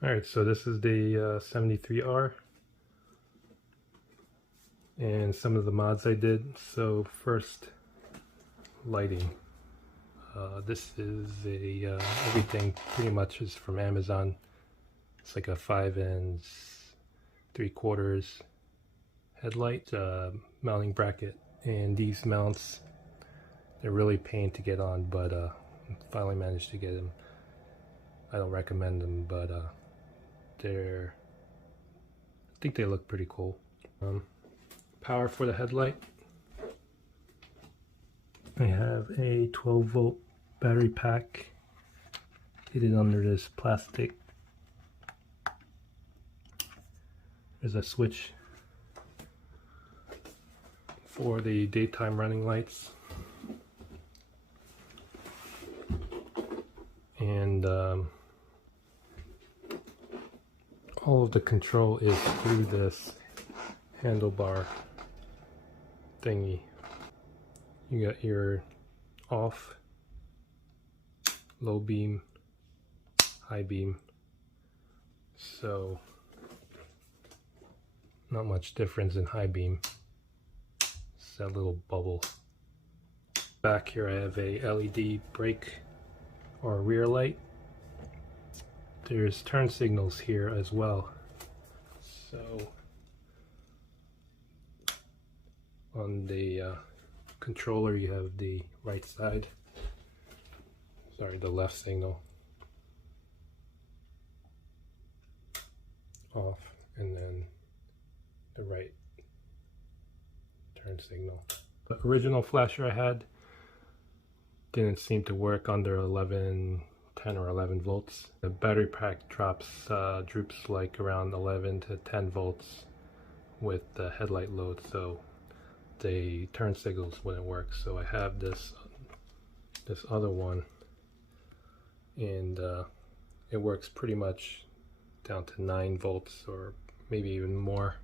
Alright, so this is the 73R and some of the mods I did. So first, lighting. This is everything pretty much is from Amazon. It's like a 5 3/4 headlight mounting bracket, and these mounts, they're really pain to get on, but finally managed to get them. I don't recommend them, but I think they look pretty cool. Power for the headlight. I have a 12-volt battery pack hidden under this plastic. There's a switch for the daytime running lights, and all of the control is through this handlebar thingy. You got your off, low beam, high beam. So not much difference in high beam. It's that little bubble. Back here I have a LED brake or rear light. There's turn signals here as well. So on the controller you have the right side, the left signal off, and then the right turn signal. The original flasher I had didn't seem to work under 10 or 11 volts. The battery pack droops like around 11 to 10 volts with the headlight load, so the turn signals wouldn't work. So I have this other one, and it works pretty much down to 9 volts or maybe even more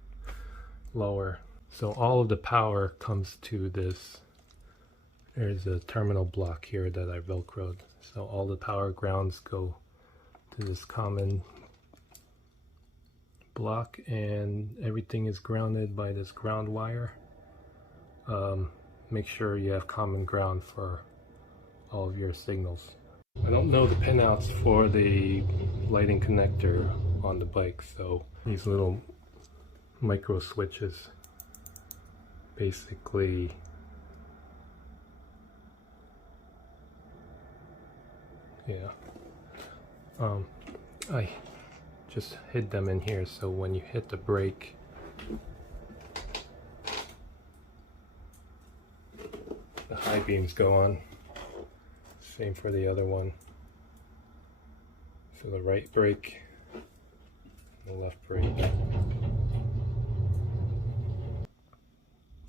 lower. So all of the power comes to this. There's a terminal block here that I velcroed. So all the power grounds go to this common block, and everything is grounded by this ground wire. Make sure you have common ground for all of your signals. I don't know the pinouts for the lighting connector on the bike, so these little micro switches basically I just hid them in here, so when you hit the brake, the high beams go on. Same for the other one. So the right brake, the left brake.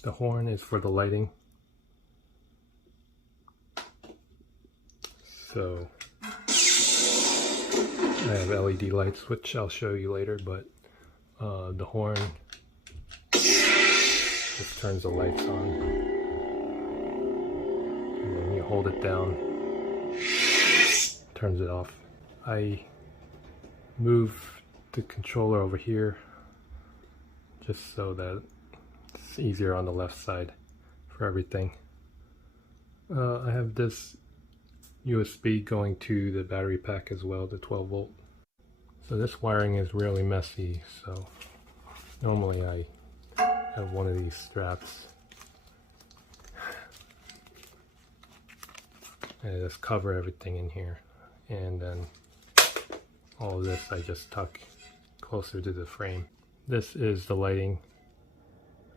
The horn is for the lighting. So I have LED lights, which I'll show you later, but the horn just turns the lights on. And then you hold it down, turns it off. I move the controller over here just so that it's easier on the left side for everything. I have this USB going to the battery pack as well, the 12 volt. So this wiring is really messy, so normally I have one of these straps. And I just cover everything in here, and then all of this I just tuck closer to the frame. This is the lighting.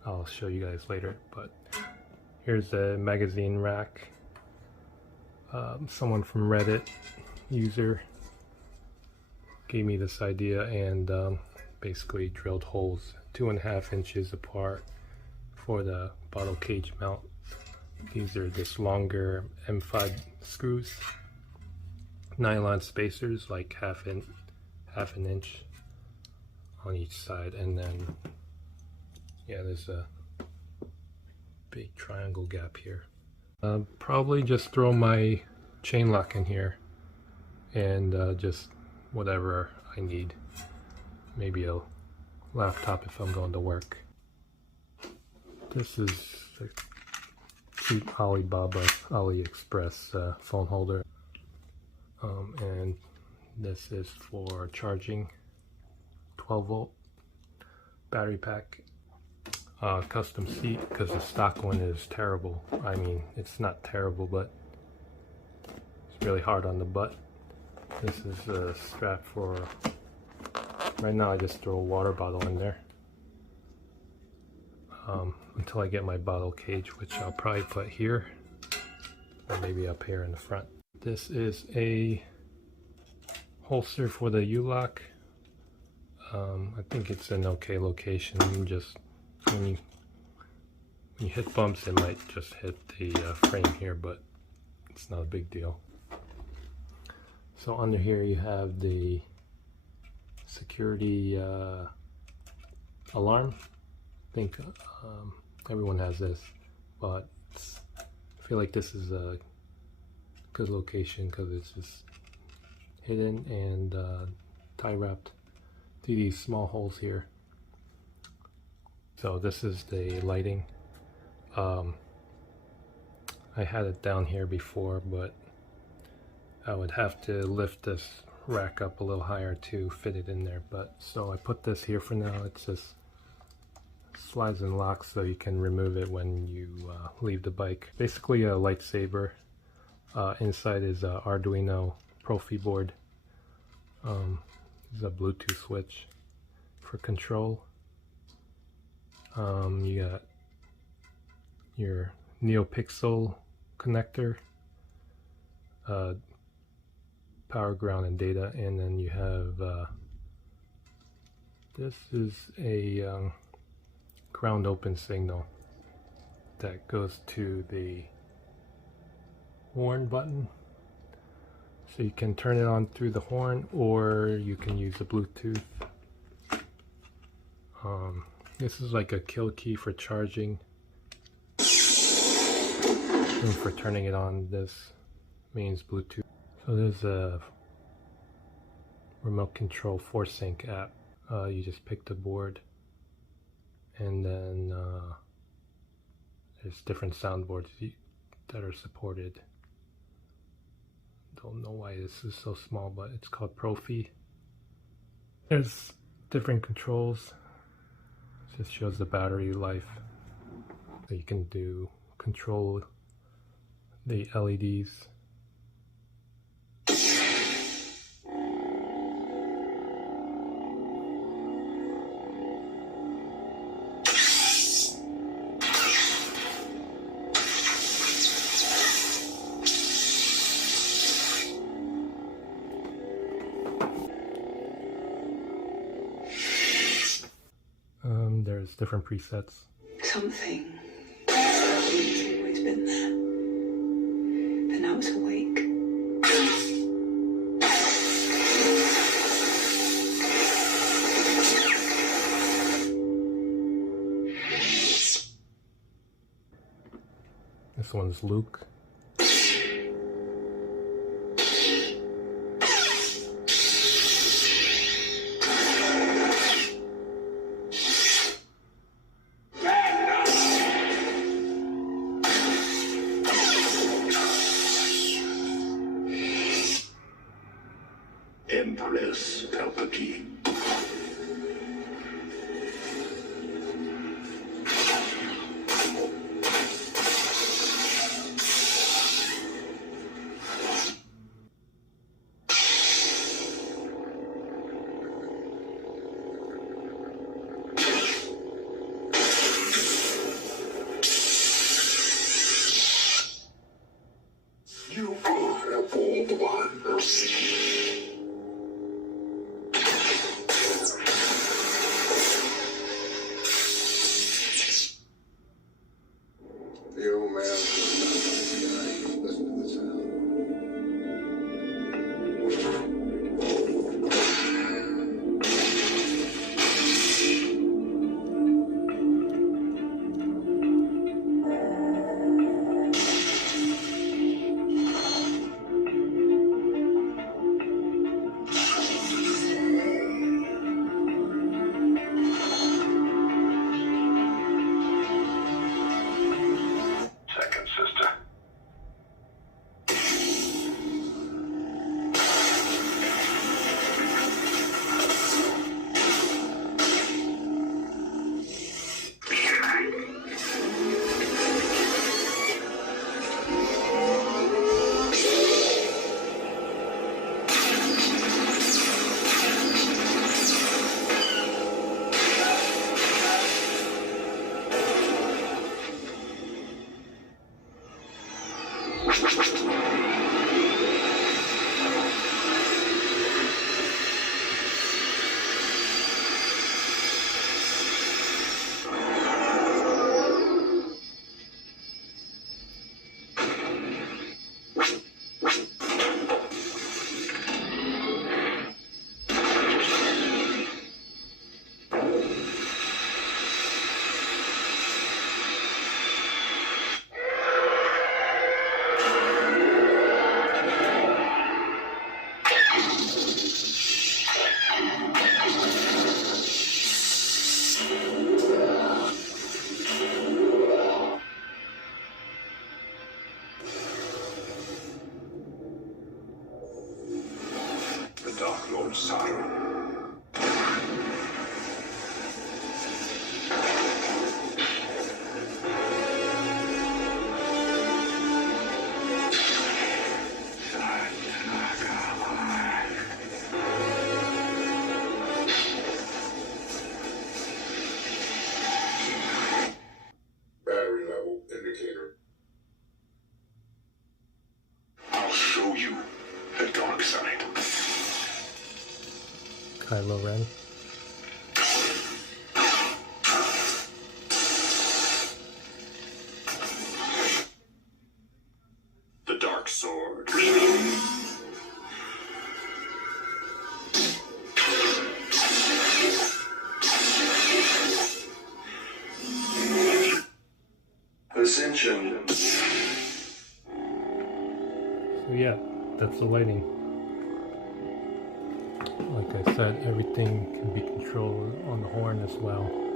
I'll show you guys later, but here's the magazine rack. Someone from Reddit user gave me this idea, and basically drilled holes 2.5 inches apart for the bottle cage mount. These are just longer M5 screws, nylon spacers, like half an inch on each side, and then there's a big triangle gap here. Probably just throw my chain lock in here and just whatever I need. Maybe a laptop if I'm going to work. This is a cheap AliExpress phone holder. And this is for charging. 12 volt battery pack. Custom seat, because the stock one is terrible. I mean, it's not terrible, but it's really hard on the butt. This is a strap for, right now I just throw a water bottle in there until I get my bottle cage, which I'll probably put here or maybe up here in the front. This is a holster for the U-lock. I think it's an okay location. Just when you hit bumps, it might just hit the frame here, but it's not a big deal. So under here you have the security alarm. I think everyone has this, but I feel like this is a good location because it's just hidden and tie wrapped through these small holes here. So this is the lighting. I had it down here before, but I would have to lift this rack up a little higher to fit it in there. But so I put this here for now. It just slides and locks, so you can remove it when you leave the bike. Basically a lightsaber. Inside is a Arduino Profi board. There's a Bluetooth switch for control. You got your NeoPixel connector, power, ground, and data, and then you have this is a ground open signal that goes to the horn button. So you can turn it on through the horn, or you can use the Bluetooth. This is like a kill key for charging, and for turning it on. This means Bluetooth. So there's a remote control ForceSync app. You just pick the board, and then there's different soundboards that are supported. Don't know why this is so small, but it's called Profi. There's different controls. It just shows the battery life. So you can control the LEDs. There's different presets. Something has always been there, but now it's awake. This one's Luke. Empress Palpatine. You are a bold one. Starwars R. Battery level indicator. I'll show you the dark side. Kylo Ren. The dark sword. Ascension. So yeah, that's the lighting. Like I said, everything can be controlled on the horn as well.